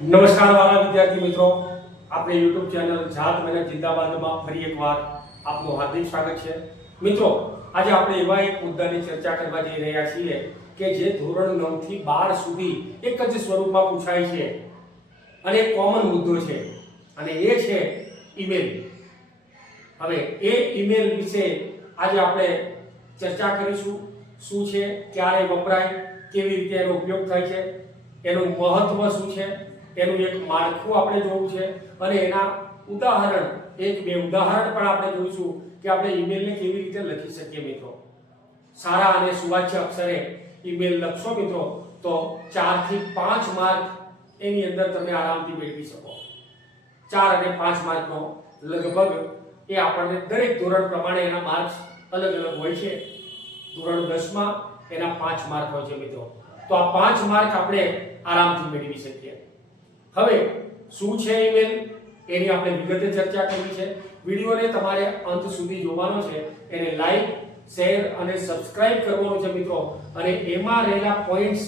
નમસ્કાર વાલા વિદ્યાર્થી મિત્રો, આપણે YouTube ચેનલ જાત મહેનત જિંદાબાદમાં ફરી એકવાર આપનું હાર્દિક સ્વાગત છે. મિત્રો, આજે આપણે એવા એક મુદ્દાની ચર્ચા કરવા જઈ રહ્યા છીએ કે જે ધોરણ 9 થી 12 સુધી એક જ સ્વરૂપમાં પૂછાય છે અને એક કોમન મુદ્દો છે અને એ છે ઈમેલ. હવે એ ઈમેલ વિશે આજે આપણે ચર્ચા કરીશું. શું છે, ક્યારે વપરાય, કેવી રીતે એનો ઉપયોગ થાય છે, એનું મહત્વ શું છે, એનું એક માળખું આપણે જોવું છે અને એના ઉદાહરણ એક બે ઉદાહરણ પણ આપણે જોઈશું કે આપણે ઈમેલને કેવી રીતે લખી શકીએ. મિત્રો, સારા અને સુવાચ્ય અક્ષરે ઈમેલ લખશો મિત્રો તો 4 થી 5 માર્ક એની અંદર તમે આરામથી મેળવી શકો. 4 અને 5 માર્કનો લગભગ એ આપણને દરેક ધોરણ પ્રમાણે એના માર્ક્સ અલગ અલગ હોય છે. ધોરણ 10 માં એના 5 માર્ક હોય છે મિત્રો, તો આ 5 માર્ક આપણે આરામથી મેળવી શકીએ. હવે શું છે ઈમેલ, એની આપણે વિગતે ચર્ચા કરવી છે. વિડિયોને તમારે અંત સુધી જોવાનો છે, એને લાઈક, શેર અને સબસ્ક્રાઇબ કરવાનું છે મિત્રો. અને એમાં રહેલા પોઈન્ટ્સ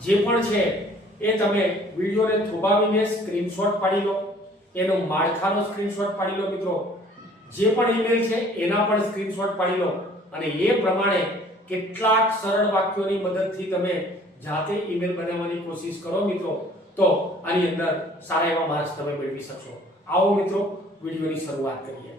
જે પણ છે એ તમે વિડિયોને થોભાવીને સ્ક્રીનશોટ પાડી લો, એનો માળખાનો સ્ક્રીનશોટ પાડી લો મિત્રો. જે પણ ઈમેલ છે એના પણ સ્ક્રીનશોટ પાડી લો અને એ પ્રમાણે કેટલાક સરળ વાક્યોની મદદથી તમે જાતે ઈમેલ બનાવવાની કોશિશ કરો મિત્રો, તો આની અંદર સારા એવા માર્ક્સ તમે મેળવી શકશો. આવો મિત્રો, વિડિયોની શરૂઆત કરીએ.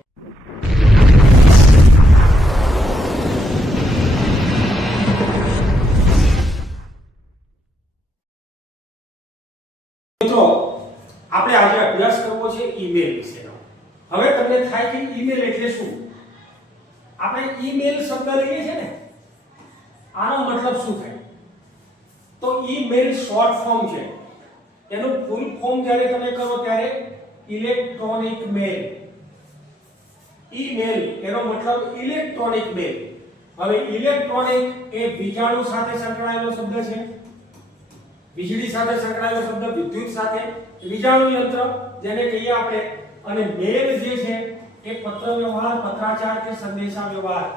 મિત્રો, આપણે આજે અભ્યાસ કરવો છે ઈમેલ વિશેનો. હવે તમને થાય કે ઈમેલ એટલે શું? આપણે ઈમેલ શબ્દ લઈએ છે ને, આનો મતલબ શું થાય? તો ઈમેલ શોર્ટ ફોર્મ છે. એનું ફૂલ ફોર્મ જ્યારે તમે કરો ત્યારે ઇલેક્ટ્રોનિક મેલ. ઈમેલ એનો મતલબ ઇલેક્ટ્રોનિક મેલ. હવે ઇલેક્ટ્રોનિક એ બીજાણુ સાથે સંકળાયેલો શબ્દ છે, વીજળી સાથે સંકળાયેલો શબ્દ, વિદ્યુત સાથે, બીજાણુ યંત્ર જેને કહીએ આપણે. અને મેલ જે છે એ પત્ર વ્યવહાર, પત્રાચાર કે સંદેશા વ્યવહાર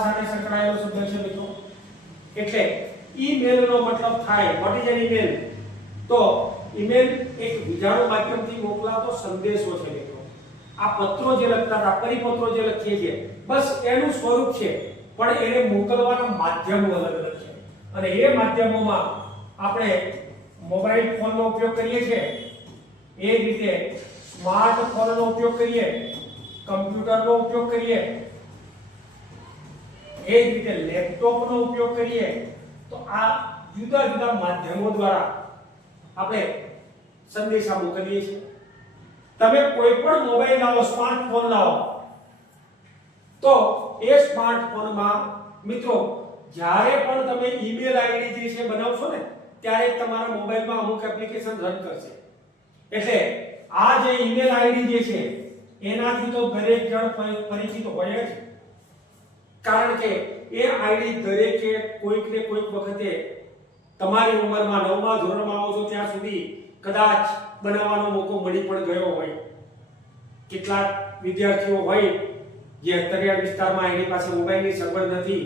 સાથે સંકળાયેલો શબ્દ છે મિત્રો. એટલે ઈમેલ નો મતલબ થાય વોટ ઇઝ એન ઈમેલ? તો ઈમેલ એક વિજાણુ માધ્યમથી મોકલાતો સંદેશો છે મિત્રો. આ પત્રો જે લખતા હતા, પરિપત્રો જે લખીએ છીએ, બસ એનું સ્વરૂપ છે, પણ એને મોકલવાના માધ્યમો અલગ અલગ છે. અને એ માધ્યમોમાં આપણે મોબાઈલ ફોનનો ઉપયોગ કરીએ છીએ, એ રીતે સ્માર્ટફોનનો ઉપયોગ કરીએ, કમ્પ્યુટરનો ઉપયોગ કરીએ, એ જ રીતે લેપટોપનો ઉપયોગ કરીએ. તો આ જુદા જુદા માધ્યમો દ્વારા આપણે સંદેશા મોકલીએ છીએ. તમે કોઈ પણ મોબાઈલ લાવો, સ્માર્ટફોન લાવો, તો એ સ્માર્ટફોનમાં મિત્રો જ્યારે પણ તમે ઈમેલ આઈડી જે છે બનાવશો ને, ત્યારે તમારા મોબાઈલમાં અમુક એપ્લિકેશન રન કરશે. એટલે આ જે ઈમેલ આઈડી જે છે એનાથી તો દરેક જણ પરિચિત હોય જ, કારણ કે એ આઈડી દરેકે કોઈક ને કોઈક વખતે તમારી ઉંમરમાં 9મા ધોરણમાં આવો છો ત્યાં સુધી કદાચ બનાવવાનો મોકો મળી પણ ગયો હોય. કેટલાક વિદ્યાર્થીઓ હોય જે અંતરિયાળ વિસ્તારમાં એની પાસે મોબાઈલની સગવડ નથી,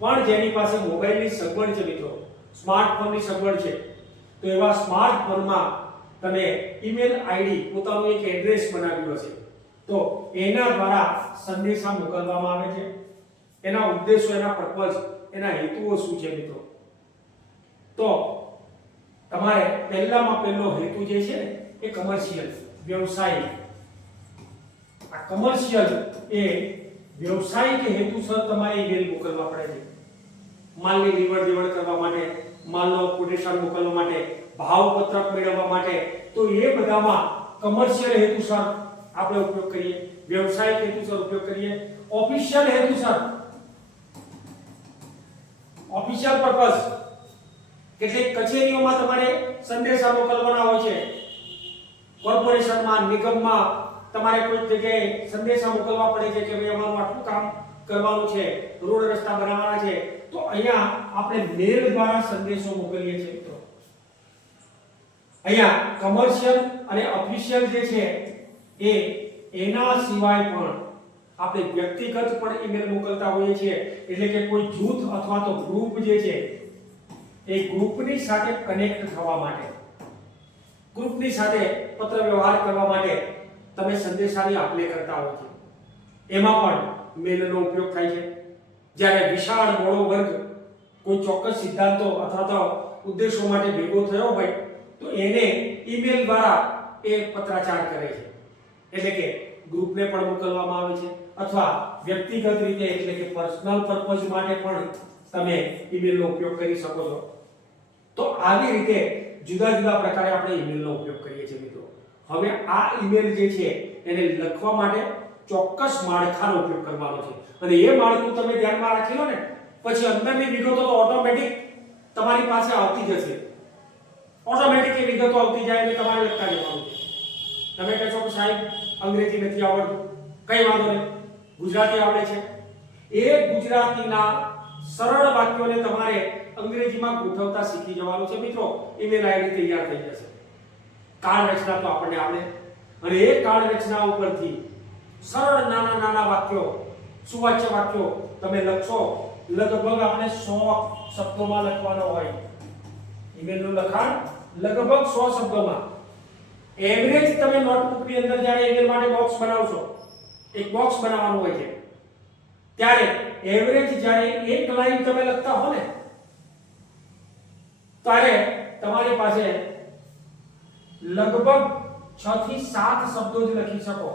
પણ જેની પાસે મોબાઈલની સગવડ છે મિત્રો, સ્માર્ટફોનની સગવડ છે, તો એવા સ્માર્ટફોનમાં તમે ઈમેલ આઈડી, પોતાનું એક એડ્રેસ બનાવ્યું હશે, તો એના દ્વારા સંદેશા મોકલવામાં આવે છે. એના ઉદ્દેશો, એના પર્પઝ, એના હેતુઓ શું છે મિત્રો? તો તમારે પહેલો હેતુ જે છે એ કમર્શિયલ, વ્યવસાયિક. આ કમર્શિયલ એ વ્યવસાયિક હેતુસર તમારે ઈમેલ મોકલવા પડે છે. માલની લેવડ દેવડ કરવા માટે, માલનો કોટેશન મોકલવા માટે, ભાવપત્રક મેળવવા માટે, તો એ બધામાં કમર્શિયલ હેતુસર આપણે ઉપયોગ કરીએ, વ્યવસાયિક હેતુસર ઉપયોગ કરીએ. ઓફિશિયલ હેતુસર, ઓફિશિયલ પર્પસ, કેટલીક કચેરીઓમાં તમારે સંદેશા મોકલવાના હોય છે, કોર્પોરેશનમાં, નિગમમાં તમારે કોઈ જગ્યાએ સંદેશા મોકલવા પડે છે કે ભાઈ અમારું આટલું કામ કરવાનું છે, રોડ રસ્તા બનાવવાના છે, તો અહીંયા આપણે મેલ દ્વારા સંદેશો મોકલીએ છીએ મિત્રો. અહીંયા કમર્શિયલ અને ઓફિશિયલ જે છે એ એના સિવાય પણ આપણે વ્યક્તિગત પણ ઈમેલ મોકલતા હોઈએ છીએ. એટલે કે કોઈ જૂથ અથવા તો ગ્રુપ જે છે એ ગ્રુપની સાથે કનેક્ટ થવા માટે, ગ્રુપની સાથે પત્ર વ્યવહાર કરવા માટે તમે સંદેશાની આપ-લે કરતા હો છો. એમાં પણ મેલનો ઉપયોગ થાય છે. જ્યારે વિશાળ મોડો વર્ગ કોઈ ચોક્કસ સિદ્ધાંતો અથવા તો ઉદ્દેશો માટે ભેગો થયો હોય તો એને ઈમેલ દ્વારા એ પત્રાચાર કરે છે. એટલે કે ગ્રુપને પણ મોકલવામાં આવે છે અથવા વ્યક્તિગત રીતે એટલે કે પર્સનલ પર્પઝ માટે પણ તમે ઈમેલનો ઉપયોગ કરી શકો છો. તો આવી રીતે જુદા જુદા પ્રકારે આપણે ઈમેલનો ઉપયોગ કરીએ છીએ મિત્રો. હવે આ ઈમેલ જે છે એને લખવા માટે ચોક્કસ માળખાનો ઉપયોગ કરવાનો છે અને એ માળખું તમે ધ્યાનમાં રાખી લો ને પછી અંદરની વિગતો તો ઓટોમેટિક તમારી પાસે આવતી જશે. ઓટોમેટિક એ વિગતો આવતી જાય એટલે તમારે લખતા જવાનું છે. તમે કહેશો કે સાહેબ અંગ્રેજી નથી આવડતું, કઈ વાંધો નહીં, ગુજરાતી આવડે છે. એ ગુજરાતીના સરળ વાક્યોને તમારે અંગ્રેજીમાં ગોઠવતા શીખી જવાનું છે મિત્રો. ઈમેલ આઈડી તૈયાર થઈ જશે. કાર્ડ રચના તો આપણને આવડે અને એ કાર્ડ રચના ઉપરથી સરળ નાના નાના વાક્યો, સુવાચ્ય વાક્યો તમે લખશો. લગભગ આપણે 100 શબ્દોમાં લખવાનો હોય. ઈમેલનું લખાણ લગભગ 100 શબ્દોમાં. એવરેજ તમે નોટબુકની અંદર જ્યારે ઈમેલ માટે બોક્સ બનાવશો, એક બોક્સ બનાવવાનું હોય છે, ત્યારે એવરેજ જ્યારે એક લાઈન તમે લખતા હો ને ત્યારે તમારી પાસે લગભગ 6 થી 7 શબ્દો જ લખી શકો.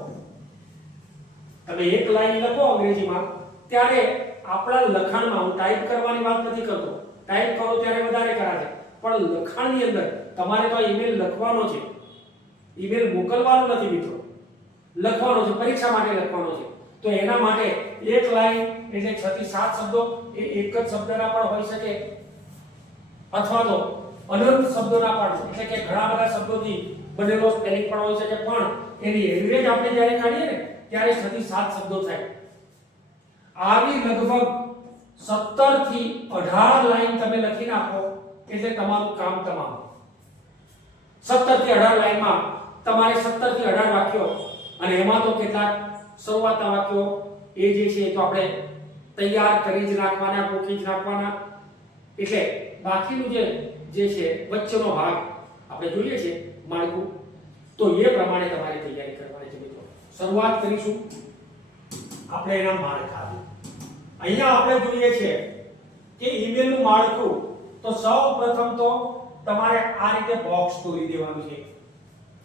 તમે એક લાઈન લખો અંગ્રેજીમાં ત્યારે આપણા લખાણમાં, હું ટાઈપ કરવાની વાત નથી કરતો, ટાઈપ કરો ત્યારે વધારે કરાશે, પણ લખાણની અંદર તમારે તો ઈમેલ લખવાનો છે. ઈમેલ મોકલવાનો નથી મિત્રો, લખવાનો છે, પરીક્ષા માટે લખવાનો છે. તો એના માટે એક લાઈન એટલે 6 થી 7 શબ્દો એ એક જ શબ્દના પણ હોઈ શકે અથવા તો અનંત શબ્દોના પણ, એટલે કે ઘણા બધા શબ્દોથી બનેલો સ્પેલિંગ પણ હોઈ શકે, પણ એની એવરેજ આપણે જ્યારે કાઢીએ ને ત્યારે 6 થી 7 શબ્દો થાય. આવી લગભગ 17 થી 18 લાઈન તમે લખી નાખો એટલે તમારું કામ તમામ. 17 થી 18 લાઈનમાં તમારે 17 થી 18 વાક્યો, અને એમાં તો કેટલાક શરૂઆતના વાક્યો એ જે છે તો આપણે તૈયાર કરી જ નાખવાના, ગોખી જ નાખવાના. એટલે બાકીનું જે છે વચ્ચેનો ભાગ આપણે જોઈએ છે માળખું, તો એ પ્રમાણે તમારે તૈયારી કરવાની છે મિત્રો. શરૂઆત કરીશું આપણે એના માળખાથી. અહીંયા આપણે જોઈએ છે કે ઈમેલનું માળખું, તો સૌપ્રથમ તો તમારે આ રીતે બોક્સ દોરી દેવાનું છે.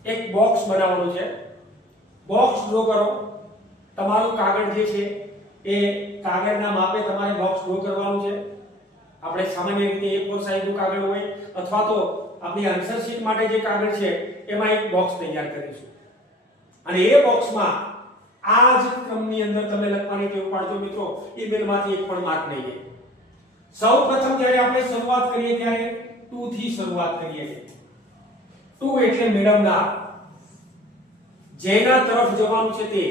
એક બોક્સ બનાવવાનું છે. બોક્સ ડ્રો કરો. તમારું કાગળ જે છે એ કાગળના માપે તમારે બોક્સ ડ્રો કરવાનું છે. આપણે સામાન્ય રીતે A4 સાઈઝનું કાગળ હોય અથવા તો આપણી આન્સર શીટ માટે જે કાગળ છે એમાં એક બોક્સ તૈયાર કરીશું અને એ બોક્સમાં આ જ ક્રમની અંદર તમે લખવાની ટેવ પાડજો મિત્રો. ઈમેલમાંથી એક પણ માર્ક નહીં જાય. સૌપ્રથમ જ્યારે આપણે શરૂઆત કરીએ ત્યારે ટુ થી શરૂઆત કરીએ છીએ. ટુ એટલે મેળવનાર, જેના તરફ જવાનું છે તે.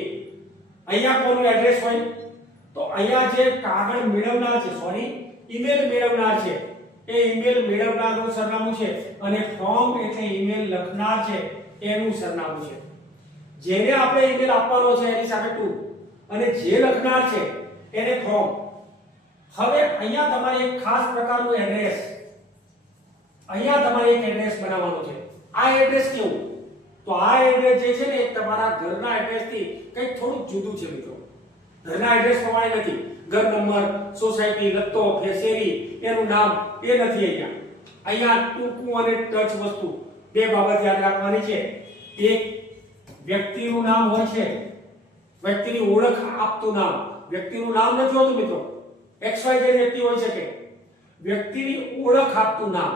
અહીંયા કોનું એડ્રેસ હોય તો અહીંયા જે કાગળ મેળવનાર છે, સોરી ઈમેલ મેળવનાર છે, એ ઈમેલ મેળવનારનું સરનામું છે અને ફ્રોમ એટલે ઈમેલ લખનાર છે એનું સરનામું છે. જેને આપણે ઈમેલ આપવાનો છે એની સાથે ટુ અને જે લખનાર છે એને ફ્રોમ. હવે અહીંયા તમારે એક ખાસ પ્રકારનું એડ્રેસ, અહીંયા તમારે એક એડ્રેસ બનાવવાનો છે. આ એડ્રેસ કેવું? તો આ એડ્રેસ જે છે ને એ તમારા ઘરના એડ્રેસથી કંઈક થોડું જુદું છે મિત્રો. ઘરના એડ્રેસ પ્રમાણે નથી. ઘર નંબર, સોસાયટી, લત્તો, શેરી, એનું નામ એ નથી અહીંયા. અહીંયા ટૂંકું અને ટચ વસ્તુ બે બાબત યાદ રાખવાની છે. એક વ્યક્તિનું નામ હોય છે, વ્યક્તિની ઓળખ આપતું નામ. વ્યક્તિનું નામ નથી હોતું મિત્રો, XYZ વ્યક્તિ હોઈ શકે. વ્યક્તિની ઓળખ આપતું નામ.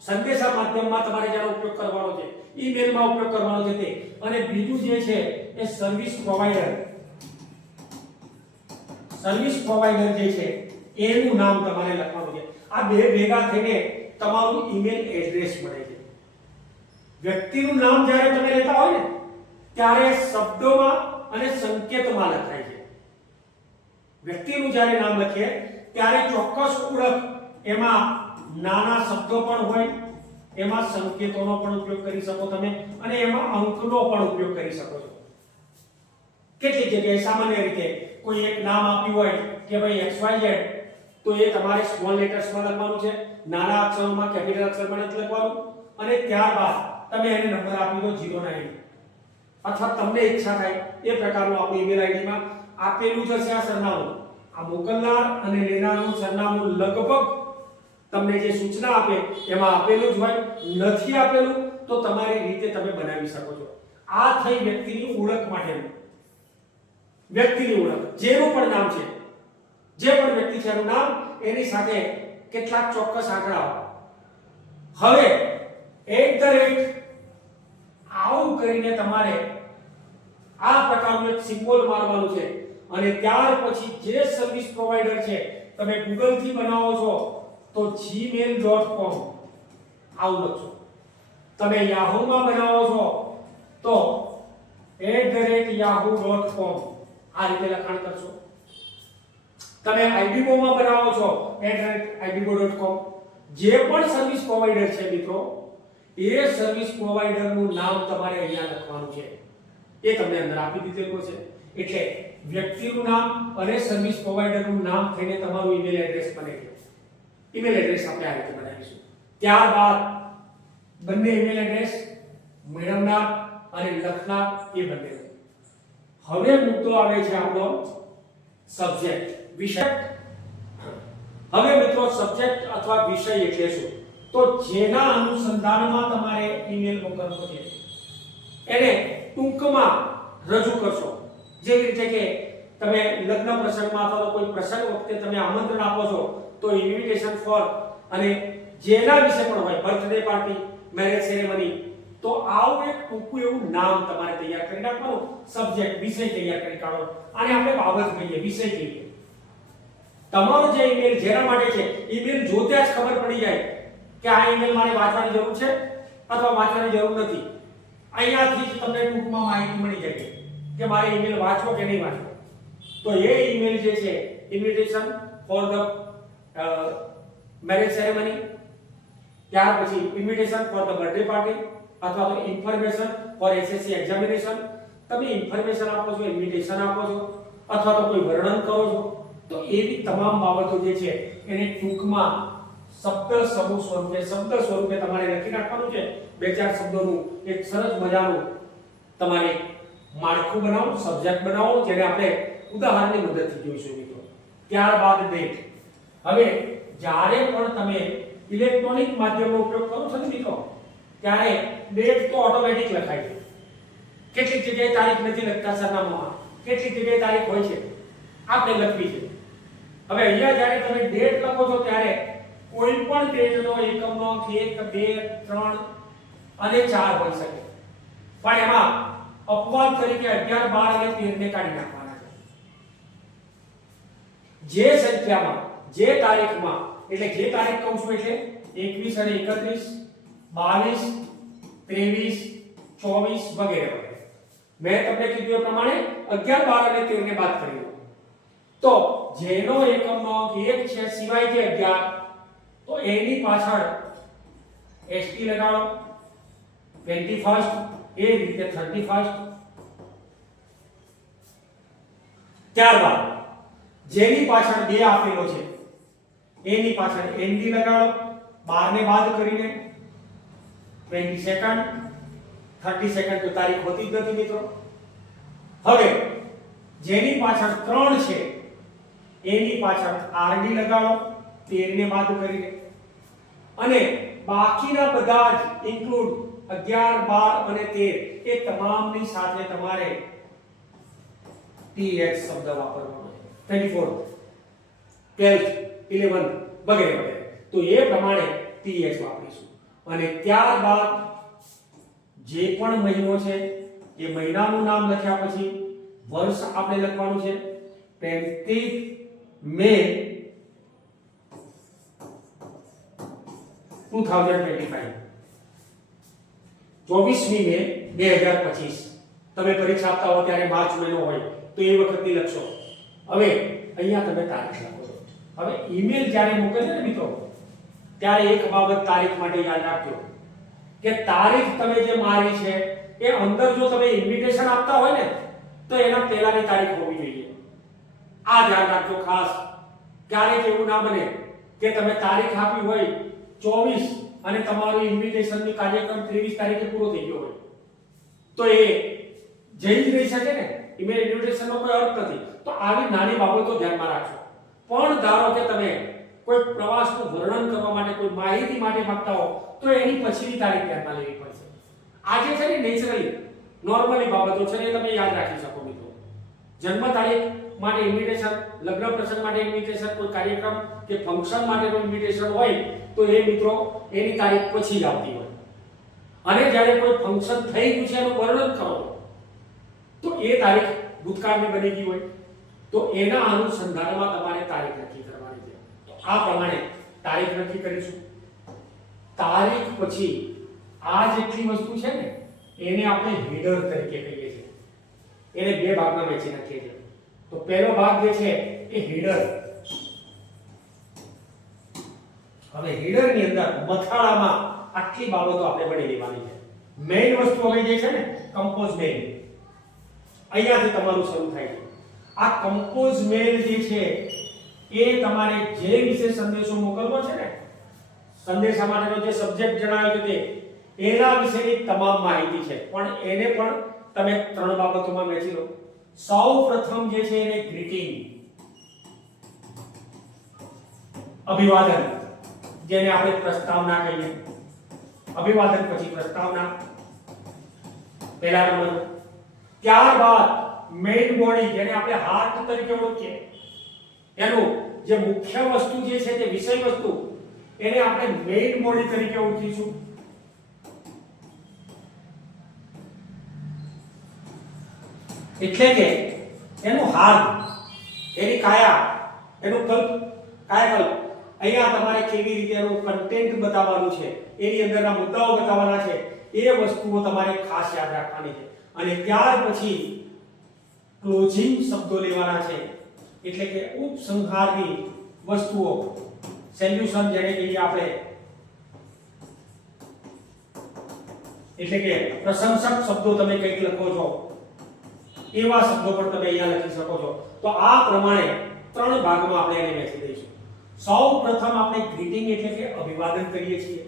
સંદેશા માધ્યમમાં તમારે જેનો ઉપયોગ કરવાનો છે, ઈમેલમાં ઉપયોગ કરવાનો છે તે. અને બીજું જે છે એ સર્વિસ પ્રોવાઇડર. સર્વિસ પ્રોવાઇડર જે છે એનું નામ તમારે લખવાનું છે. આ બે ભેગા થઈને તમારું ઈમેલ એડ્રેસ મળે છે. વ્યક્તિનું નામ જ્યારે તમે લેતા હોય ને ત્યારે શબ્દોમાં અને સંકેતમાં લખાય છે. વ્યક્તિનું જ્યારે નામ લખીએ ત્યારે ચોક્કસ ઓળખ, એમાં નાના શબ્દો પણ હોય, એમાં સંકેતોનો પણ ઉપયોગ કરી શકો તમે અને એમાં અંકનો પણ ઉપયોગ કરી શકો છો. કેટલીક જગ્યાએ સામાન્ય રીતે કોઈ એક નામ આપ્યું હોય કે ભાઈ XYZ, તો એ તમારે સ્મોલ લેટર્સમાં લખવાનું છે, નાના અક્ષરોમાં કેપિટલ અક્ષરમાં નથી લખવાનું. અને ત્યારબાદ તમે એને નંબર આપી દો 09 અથવા તમને ઈચ્છા થાય એ પ્રકારનું આપણું ઈમેલ આઈડીમાં આપેલું જ હશે. આ સરનામું, આ મોકલનાર અને લેનારનું સરનામું લગભગ તમને જે સૂચના આપે એમાં આપેલું જ હોય. નથી આપેલું તો તમારી રીતે તમે બનાવી શકો છો. આ થઈ વ્યક્તિની ઓળખ માટેનું. વ્યક્તિની ઓળખ, જેનું પણ નામ છે, જે પણ વ્યક્તિ છે એનું નામ, એની સાથે કેટલાક ચોક્કસ આંકડાઓ. હવે આવું કરીને તમારે આ પ્રકારનું એક સિમ્બોલ મારવાનું છે. અને ત્યાર પછી જે સર્વિસ પ્રોવાઇડર છે તમે ગૂગલ થી બનાવો છો તો gmail.com આવું લખજો. તમે yahoo માં બનાવો છો તો @yahoo.com આ રીતે લખાણ કરશો. તમે IBGO માં બનાવો છો @IBGO.com. જે પણ સર્વિસ પ્રોવાઇડર છે મિત્રો, એ સર્વિસ પ્રોવાઇડરનું નામ તમારે અહીંયા લખવાનું છે. એ તમને અંદર આપી દીધેલું છે. એટલે વ્યક્તિનું નામ અને સર્વિસ પ્રોવાઇડરનું નામ થઈને તમારું ઈમેલ એડ્રેસ બને છે. ઈમેલ એડ્રેસ આપણે આ રીતે બનાવીશું. ત્યારબાદ બંને ઈમેલ એડ્રેસ મેળવનાર અને લખનાર એ બંને. હવે મુદ્દો આવે છે આપણો સબ્જેક્ટ, વિષય. હવે મિત્રો સબ્જેક્ટ અથવા વિષય એટલે શું? તો જેના અનુસંધાનમાં તમારે ઈમેલ મોકલવો છે એને ટૂંકમાં રજૂ કરશો. જેવી રીતે કે તમે લગ્ન પ્રસંગમાં અથવા તો કોઈ પ્રસંગ વખતે તમે આમંત્રણ આપો છો તો ઇન્વિટેશન ફોર, અને જેના વિશે પણ હોય, બર્થડે પાર્ટી, મેરેજ સેરેમની, તો આવું એક ટૂંકું એવું નામ તમારે તૈયાર કરી નાખવાનું. સબ્જેક્ટ, વિષય તૈયાર કરી કાઢો. આને આપણે બાબત કહીએ, વિષય કહીએ. તમારો જે ઈમેલ જેના માટે છે, ઈમેલ જોતા જ ખબર પડી જાય કે આ ઈમેલ મારે વાંચવાની જરૂર છે અથવા વાંચવાની જરૂર નથી. અહીંયાથી જ તમને ટૂંકમાં માહિતી મળી જાય કે મારે ઈમેલ વાંચવો કે નહીં વાંચવો. તો એ ઈમેલ જે છે, invitation for the marriage ceremony, ત્યાર પછી invitation for the birthday party, અથવા તો ઇન્ફોર્મેશન ફોર SSC એક્ઝામિનેશન. તમે ઇન્ફોર્મેશન આપો છો, ઇન્વિટેશન આપો છો, અથવા તો કોઈ વર્ણન કરો છો, તો એવી તમામ બાબતો જે છે એને ટૂંકમાં શબ્દ સમૂહ સ્વરૂપે, શબ્દ સ્વરૂપે તમારે લખી નાખવાનું છે. બે ચાર શબ્દોનું એક સરસ મજાનું તમારે માળખું બનાવો, સબ્જેક્ટ બનાવો, જેને આપણે ઉદાહરણની મદદથી જોઈશું મિત્રો. ત્યારબાદ ડેટ. હવે જ્યારે પણ તમે ઇલેક્ટ્રોનિક માધ્યમનો ઉપયોગ કરો છો ને મિત્રો, ત્યારે ડેટ તો ઓટોમેટિક લખાય છે. કેટલીક જગ્યાએ તારીખ નથી લખતા સરનામામાં, કેટલીક જગ્યાએ તારીખ હોય છે, આપણે લખવી છે. હવે અહીંયા જ્યારે તમે ડેટ લખો છો ત્યારે કોઈ પણ પેજનો એકમનો 1, 2, 3 અને 4 હોઈ શકે. પણ એમાં અપવાદ તરીકે 11, 12 અને 13 ને કાઢી નાખવાના છે. જે સંખ્યામાં, જે તારીખમાં, એટલે જે તારીખ કહું છું એટલે 21 અને 31, 22, 23, 24 વગેરે વગેરે. મેં તમને કીધું એ પ્રમાણે 11, 12 અને 13 ને બાદ કરી દો. તો જેનો એકમનો અંક 1 છે સિવાય કે 11, તો એની પાછળ ST લગાડો. 21st, એ રીતે 31st. ત્યારબાદ જેની પાછળ 2 આપેલો છે એની પાછળ ND લગાડો. 12 ને બાદ કરીને 22nd, 32nd તો તારીખ હોતી જ નથી મિત્રો. હવે જેની પાછળ 3 છે એની પાછળ RD લગાડો 13 ને બાદ કરીને. અને બાકીના બધા જ ઇન્ક્લુડ 11, 12 અને 13 એ તમામની સાથે તમારે TH શબ્દ વાપરવાનો છે. 24th, 12th, 11th વગેરે વગેરે. તો એ પ્રમાણે TH વાપરીશું. અને ત્યારબાદ જે પણ મહિનો છે એ મહિનાનું નામ લખ્યા પછી વર્ષ આપણે લખવાનું છે 25 મે 2025. 24મી મે 2025. તમે પરીક્ષા આપતા હો ત્યારે માર્ચ મહિનો હોય તો એ વખતની લખશો. હવે અહીંયા તમે તારીખ લખો છો. હવે ઈમેલ જ્યારે મોકલશો ને મિત્રો, ત્યારે એક બાબત તારીખ માટે યાદ રાખજો કે તારીખ તમે જે મારી છે એ અંદર જો તમે ઇન્વિટેશન આપતા હોય ને તો એના પહેલાની તારીખ હોવી જોઈએ. આ ધ્યાન રાખજો ખાસ. ક્યારેક એવું ના બને કે તમે તારીખ આપી હોય 24 અને તમારો ઇન્વિટેશનનો કાર્યક્રમ 23 તારીખે પૂરો થઈ ગયો હોય તો એ જઈ જ નહીં શકે ને, ઈમેલ ઇન્વિટેશનનો કોઈ અર્થ નથી. તો આવી નાની બાબતો ધ્યાનમાં રાખજો. પણ ધારો કે તમે કોઈ પ્રવાસનું વર્ણન કરવા માટે કોઈ માહિતી માટે માંગતા હો તો એની પછીની તારીખ ધ્યાનમાં લેવી પડશે. આજે છે ને નેચરલી નોર્મલી બાબતો છે ને તમે યાદ રાખી શકો મિત્રો. જન્મ તારીખ માટે ઇન્વિટેશન, લગ્ન પ્રસંગ માટે ઇન્વિટેશન, કોઈ કાર્યક્રમ કે ફંક્શન માટેનું ઇન્વિટેશન હોય તો એ મિત્રો એની તારીખ પછી જ આવતી હોય. અને જ્યારે કોઈ ફંક્શન થઈ ગયું છે એનું વર્ણન કરો તો એ તારીખ ભૂતકાળની બની ગઈ હોય તો એના અનુસંધાનમાં તમારે તારીખ નક્કી કરવાની છે. તો આ પ્રમાણે તારીખ નક્કી કરીશું. તારીખ પછી આ જેટલી વસ્તુ છે ને એને આપણે હેડર તરીકે કહીએ છીએ. એને બે ભાગમાં વહેંચી નાખીએ છીએ. તો પહેલો ભાગ જે છે એ હેડર. હવે હેડર ની અંદર મથાળામાં આટલી બાબતો આપણે ભણી લેવાની છે. મેઇન વસ્તુ હવે જે છે ને કંપોઝ મેઇલ, અહીંયાથી તમારું શરૂ થાય છે. આ કંપોઝ મેઇલ જે છે એ તમારે જે વિશે સંદેશો મોકલવો છે ને, સંદેશા માટેનો જે સબ્જેક્ટ જણાવ્યો છે એના વિશેની તમામ માહિતી છે. પણ એને પણ તમે ત્રણ બાબતોમાં વહેંચી લો. સૌ પ્રથમ જે છે એને ગ્રીટિંગ, અભિવાદન, જેને આપણે પ્રસ્તાવના કહીએ. અભિવાદન પછી પ્રસ્તાવના પહેલા નંબર. ત્યારબાદ મેઇન બોડી, જેને આપણે હાર્ટ તરીકે ઓળખીએ, એનું જે મુખ્ય વસ્તુ જે છે તે વિષય વસ્તુ એને આપણે મેઇન બોડી તરીકે ઓળખીશું. એટલે કે એનું હાર્દ, એની કાયા, એનું કલ્પ, કાયાકલ્પ. અહીંયા તમારે કેવી રીતે એનું કન્ટેન્ટ બતાવવાનું છે, એની અંદરના મુદ્દાઓ બતાવવાના છે, એ વસ્તુઓ તમારે ખાસ યાદ રાખવાની છે. અને ત્યાર પછી ક્લોઝિંગ શબ્દો લેવાના છે. એટલે કે ઉપસંહારની વસ્તુઓ, સોલ્યુશન જેને કહીએ આપણે, એટલે કે પ્રશંસક શબ્દો તમે કંઈક લખો છો એવા શબ્દો પણ તમે અહીંયા લખી શકો છો. તો આ પ્રમાણે ત્રણ ભાગમાં આપણે એને વહેંચી દઈશું. સૌ પ્રથમ આપણે ગ્રીટિંગ એટલે કે અભિવાદન કરીએ છીએ.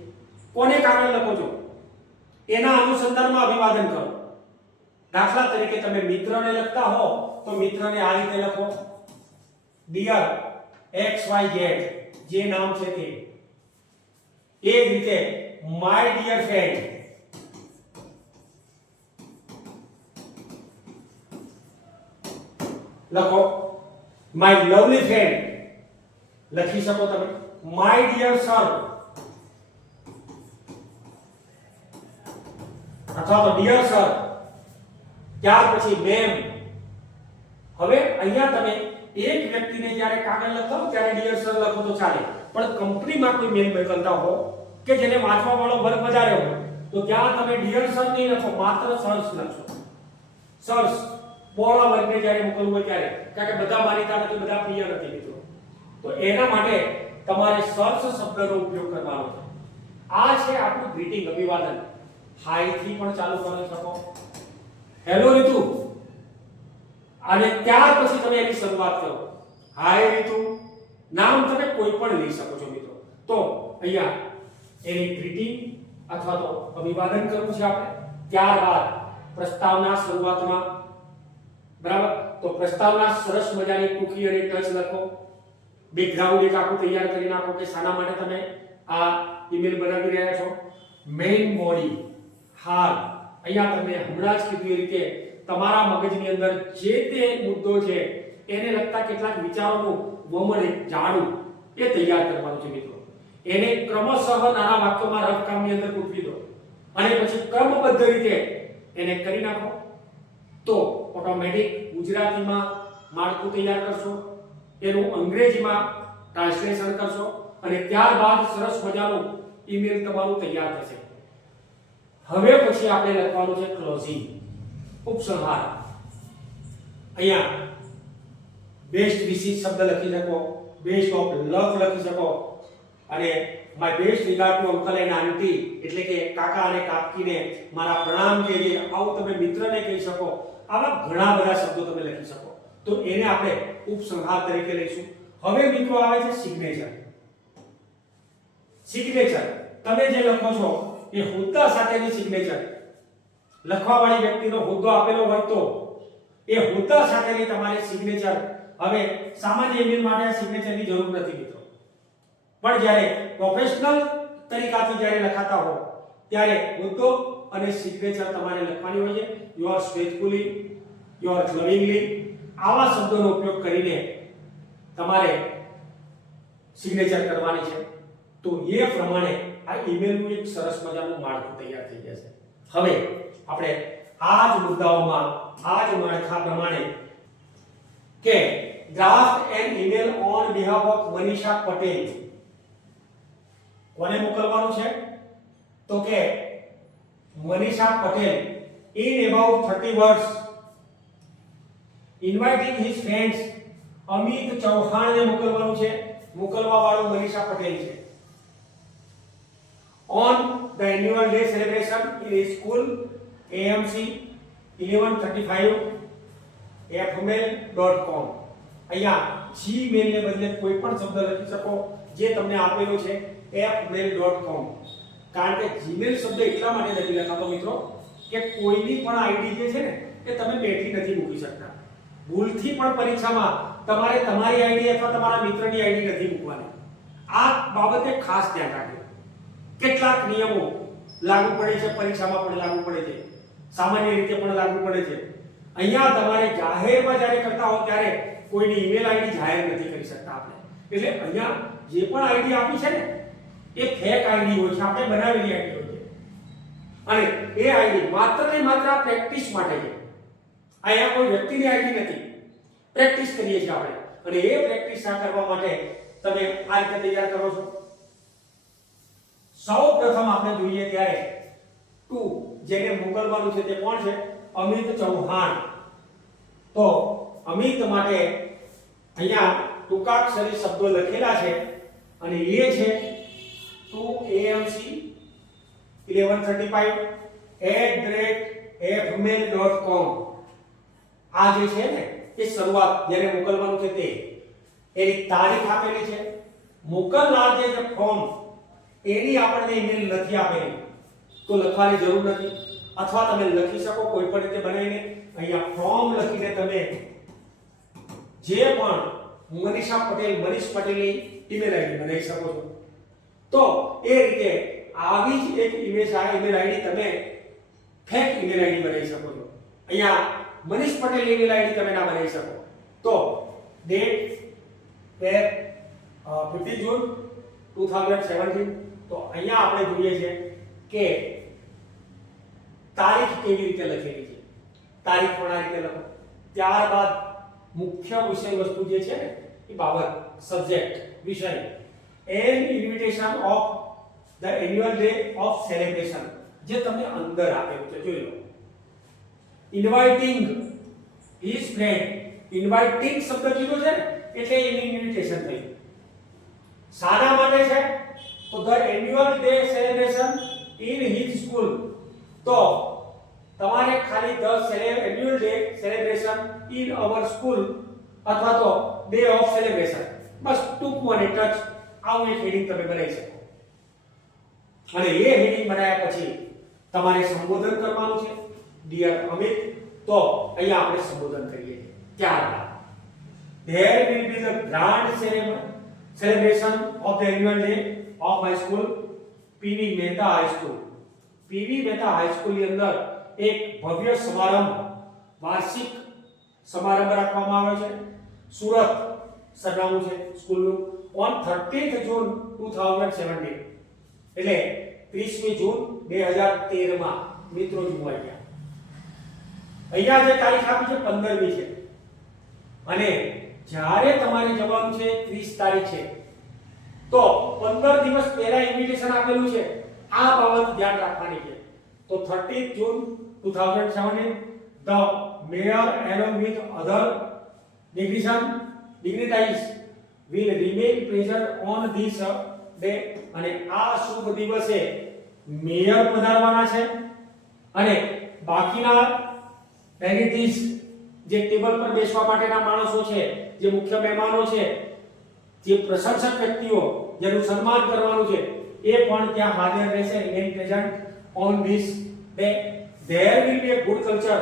કોને કારણ લખો છો એના અનુસંધાનમાં અભિવાદન કરો. દાખલા તરીકે તમે મિત્રને લખતા હો તો મિત્રને આ રીતે લખો, ડિયર XYZ, જે નામ છે તે. એ જ રીતે માય ડિયર ફ્રેન્ડ, લખો. માય લવલી ફ્રેન્ડ લખી શકો તમે. માય ડિયર સર અથવા તો ડિયર સર. ત્યાર પછી મેમ. હવે અહીંયા તમે એક વ્યક્તિને જ્યારે કાગળ લખો ત્યારે ડિયર સર લખો તો ચાલે, પણ કંપનીમાં કોઈ મેલ મોકલતા હો કે જેને વાંચવા વાળો વર્ગ વધારે હોય તો ત્યાં તમે ડિયર સર નહીં લખો, માત્ર સર્સ લખો. સર્સ પોળા વર્ગને જ્યારે મોકલવું હોય ત્યારે, કારણ કે બધા માનીતા નથી, બધા પ્રિય નથી મિત્રો. તો એના માટે તમારે સર્સ શબ્દનો ઉપયોગ કરવાનો છે. આ છે આપણું ગ્રીટિંગ, અભિવાદન. હાય થી પણ ચાલુ કરી શકો, હેલો રીતુ. અને ત્યાર પછી તમે એની શરૂઆત કરો. હાય રીતુ. નામ તમે કોઈ પણ લઈ શકો છો મિત્રો. તો અહીંયા એની ગ્રીટિંગ અથવા તો અભિવાદન કરવું છે આપણે. ત્યારબાદ પ્રસ્તાવના શરૂઆતમાં, બરાબર, તો પ્રસ્તાવના સરસ મજાની ટૂંકી અને ટચ લખો. બેકગ્રાઉન્ડ એક આખું તૈયાર કરી નાખો કે શાના માટે તમે આ ઈમેલ બનાવી રહ્યા છો. મેઇન બોડી, હાલ. અહીંયા તમે હમણાં જ કીધું એ રીતે તમારા મગજની અંદર જે તે મુદ્દો છે એને લગતા કેટલાક વિચારોનું વમણ, એક જાડું એ તૈયાર કરવાનું છે મિત્રો. એને ક્રમશઃ નાના વાક્યોમાં રફ કામની અંદર ગોઠવી દો અને પછી ક્રમબદ્ધ રીતે એને કરી નાખો તો ઓટોમેટિક ગુજરાતીમાં માળખું તૈયાર કરશો, એનું અંગ્રેજીમાં ટ્રાન્સલેશન કરશો અને ત્યારબાદ સરસ મજાનું ઈમેલ તમારું તૈયાર થશે. હવે પછી આપણે લખવાનું છે ક્લોઝિંગ, ઉપસંહાર. અહીંયા બેસ્ટ વિશિસ શબ્દ લખી શકો, બેસ્ટ ઓફ લક લખી શકો અને my best regard to uncle and aunty, એટલે કે કાકા અને કાકીને મારા પ્રણામ કહેજે, આવું તમે મિત્રને કહી શકો. આવા ઘણા બધા શબ્દો તમે લખી શકો. તો એને આપણે ઉપસંહાર તરીકે લઈશું. હવે મિત્રો આવે છે સિગ્નેચર. સિગ્નેચર તમે જે લખો છો એ હોદ્દા સાથેની સિગ્નેચર, લખવા વાળી વ્યક્તિનો હોદ્દો આપેલો હોય તો એ હોદ્દા સાથેની તમારી સિગ્નેચર. હવે સામાન્ય ઈમેલ માટે સિગ્નેચરની જરૂર નથી મિત્રો, પણ જ્યારે પ્રોફેશનલ તરીકાથી જ્યારે લખાતા હો ત્યારે હોદ્દો અને સિગ્નેચર તમારે લખવાની હોય છે. યોર ફેથફુલી, યોર લવિંગલી, આવા શબ્દોનો ઉપયોગ કરીને તમારે સિગ્નેચર કરવાની છે. તો એ પ્રમાણે આ ઈમેલનું એક સરસ મજાનું માળખું તૈયાર થઈ જશે. હવે આપણે આ જ મુદ્દાઓમાં આ જ માળખા પ્રમાણે કે draft an email on behalf of Manisha Patel કોને મોકલવાનું છે? તો કે Manisha Patel in about 30 words inviting his friends. Amit ચૌહાણને મોકલવાનું છે. મોકલવા વાળો મનીષા પટેલ છે. on the annual day celebration in his school AMC 1135@gmail.com. અહીંયા gmail ને બદલે કોઈ પણ શબ્દ લખી શકો જે તમને આપેલો છે @mail.com. કારણ કે gmail શબ્દ એટલા માટે નથી લખાતો મિત્રો કે કોઈની પણ આઈડી જે છે ને એ તમે બેઠી નથી મૂકી શકતા. ભૂલથી પણ પરીક્ષામાં તમારે તમારી આઈડી અથવા તમારા મિત્રની આઈડી નથી મૂકવાની. આ બાબતે ખાસ ધ્યાન રાખજો. કેટલાક નિયમો લાગુ પડે છે, પરીક્ષામાં પણ લાગુ પડે છે, સામાન્ય રીતે પણ લાગુ પડે છે. અહીંયા તમારે જાહેરમાં જ્યારે કરતા હો ત્યારે કોઈની ઈમેલ આઈડી જાહેર નથી કરી શકતા આપણે. એટલે અહીંયા જે પણ આઈડી આપી છે ને એ ફેક આઈડી હોય છે, આપણે બનાવેલી આઈડી હોય છે. અને એ આઈડી માત્ર ને માત્ર પ્રેક્ટિસ માટે છે. અહીંયા કોઈ વ્યક્તિની આઈડી નથી, પ્રેક્ટિસ કરીએ છીએ આપણે. અને એ પ્રેક્ટિસ કરવા માટે તમે આ રીતે તૈયાર કરો છો. સૌ પ્રથમ આપણે જોઈએ ત્યારે ટુ જેને મોકલવાનું છે તે કોણ છે? અમિત ચૌહાણ. તો અમિત માટે અહીંયા ટૂંકાક્ષરી શબ્દો લખેલા છે અને એ છે to AMC 1135@gmail.com. આ જે છે ને એ શરૂઆત જેને મોકલવાનું છે તે એની તારીખ આપેલી છે. મોકલનાર જે ફોર્મ એની આપણને ઈમેલ નથી આપેલી તો લખવાની જરૂર નથી, અથવા તમે લખી શકો કોઈ પણ રીતે બનાવીને. અહીંયા ફોર્મ લખીને તમે જે પણ મનીષા પટેલ, મનીષ પટેલની ઈમેલ આઈડી બનાવી શકો છો. તો એ રીતે આવી જ એક ઈમેલ આઈડી તમે ફેક ઈમેલ આઈડી બનાવી શકો છો. અહીંયા મનીષ પટેલ ઈમેલ આઈડી તમે ના બનાવી શકો. તો ડેટ 15 જૂન 2017. તો અહીંયા આપણે જોઈએ છે કે તારીખ કેવી રીતે લખેલી છે. તારીખ પણ આ રીતે લખો. ત્યારબાદ મુખ્ય વિષય વસ્તુ જે છે ને એ બાબત, સબ્જેક્ટ, વિષય, an invitation of the annual day of celebration જે તમને અંદર આપેલું છે જોઈ લો. Inviting his friend. ઇન્વાઇટિંગ શબ્દ કીધો છે ને એટલે એની ઇન્વિટેશન થઈ. શાના માટે છે? તો the annual day celebration in his school. તો તમારે ખાલી the annual day celebration in our school અથવા તો ડે ઓફ સેલિબ્રેશન, બસ ટૂંકું અને ટચ આવું એક હેડિંગ તમે બનાવી શકો. અને એ હેડિંગ બનાવ્યા પછી તમારે સંબોધન કરવાનું છે ડિયર અમિત. તો અહીંયા આપણે સંબોધન કરીએ છીએ. ત્યારબાદ there will be the grand celebration of the annual day of my school PV Mehta high school. PV Mehta high school ની અંદર એક ભવ્ય સમારંભ, વાર્ષિક સમારંભ રાખવામાં આવ્યો છે. સુરત સરનામું છે સ્કૂલનું. on 30th June 2017 એટલે 30મી જૂન 2013 માં મિત્રો જોવા ગયા. અહીંયા જે તારીખ આપી છે 15મી છે અને જ્યારે તમારે જવાનું છે 30 તારીખ છે તો 15 દિવસ પહેલા ઇન્વિટેશન આપેલું છે. આ બાબત ધ્યાન રાખવાની છે. તો 30th June 2017 the mayor along with other dignitaries will remain present on this day. અને આ શુભ દિવસે મેયર પધારવાના છે અને બાકીના ડિગ્નિટીઝ જે ટેબલ પર બેસવા માટેના માણસો છે, જે મુખ્ય મહેમાનો છે જે પ્રશંસક વ્યક્તિઓ જેનું સન્માન કરવાનું છે એ પણ ત્યાં હાજર રહેશે remain present on this day. There will be a good culture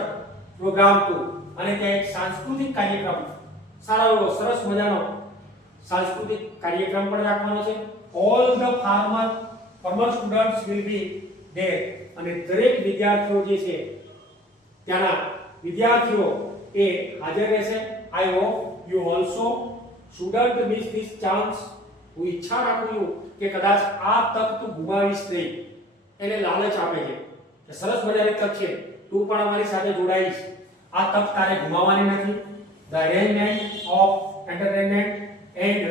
program too. અને ત્યાં એક સાંસ્કૃતિક કાર્યક્રમ સારો એવો સરસ મજાનો સાંસ્કૃતિક કાર્યક્રમ પણ રાખવાનો છે. All the farmer students will be there. અને દરેક વિદ્યાર્થીઓ જે છે ત્યાંના વિદ્યાર્થીઓ એ હાજર રહેશે. I hope you also shouldn't miss this chance. હું ઈચ્છા રાખું છું કે કદાચ આ તક તું ગુમાવીશ નહીં. એને લાલચ આપે છે કે સરસ મજાની તક છે, તું પણ અમારી સાથે જોડાઈશ, આ તક તારે ગુમાવવાની નથી. The arrangement of entertainment and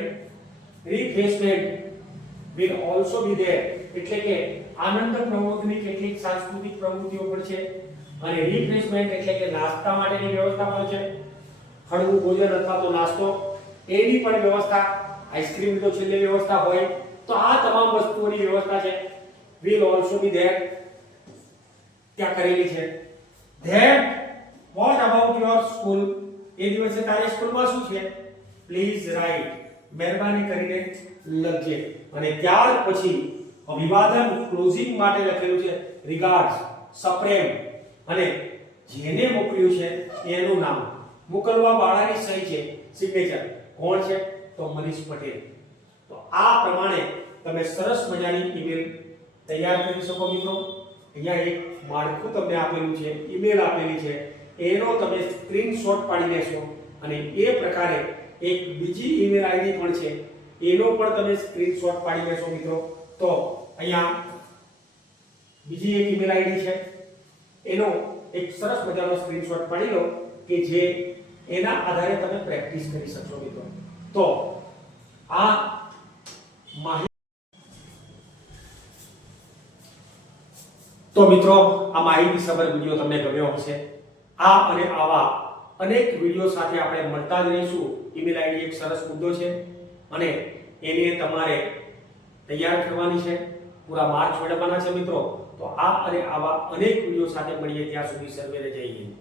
refreshment will also be there. એટલે કે આનંદ પ્રમોદની કેટલીક સાંસ્કૃતિક પ્રવૃત્તિઓ પણ છે અને રિફ્રેશમેન્ટ એટલે કે નાસ્તા માટેની વ્યવસ્થા પણ છે. હળવું ભોજન અથવા તો નાસ્તો એની પણ વ્યવસ્થા, આઈસ્ક્રીમ તો છેલ્લે વ્યવસ્થા હોય, તો આ તમામ વસ્તુઓની વ્યવસ્થા છે will also be there. ત્યાં કરેલી છે. That what about your school? એ દિવસે તારી સ્કૂલમાં શું છે? Please write. મહેરબાની કરીને લખજે. અને ત્યાર પછી અભિવાદન ક્લોઝિંગ માટે લખેલું છે રિગાર્ડ્સ, સપ્રેમ, અને જેને મોકલ્યું છે એનું નામ, મોકલવા વાળાની સહી છે, સિગ્નેચર. કોણ છે? તો મનીષ પટેલ. તો આ પ્રમાણે તમે સરસ મજાની ઈમેલ તૈયાર કરી શકો મિત્રો. અહીંયા એક માળખું તમને આપેલું છે, ઈમેલ આપેલી છે, એનો તમે સ્ક્રીનશોટ પાડી લેશો અને એ પ્રકારે એક બીજી ઈમેલ આઈડી પણ છે, એનો પણ તમે સ્ક્રીનશોટ પાડી લેશો મિત્રો. તો અહીંયા બીજી એક ઈમેલ આઈડી છે, એનો એક સરસ મજાનો સ્ક્રીનશોટ પાડી લો કે જે એના આધારે તમે પ્રેક્ટિસ કરી શકશો મિત્રો. તો આ મિત્રો આ માહિતીસભર વિડિયો તમને ગમ્યો હશે. આ અને આવા અનેક વિડિયો સાથે આપણે મળતા જ રહીશું. ઈમેલ આઈડી એક સરસ મુદ્દો છે અને એને તમારે તૈયાર કરવાની છે, પૂરા માર્ચ મેળવવાના છે મિત્રો. તો આ અને આવા અનેક વિડિયો સાથે મળીએ, ત્યાં સુધી સર્વેને જય હિન્દ.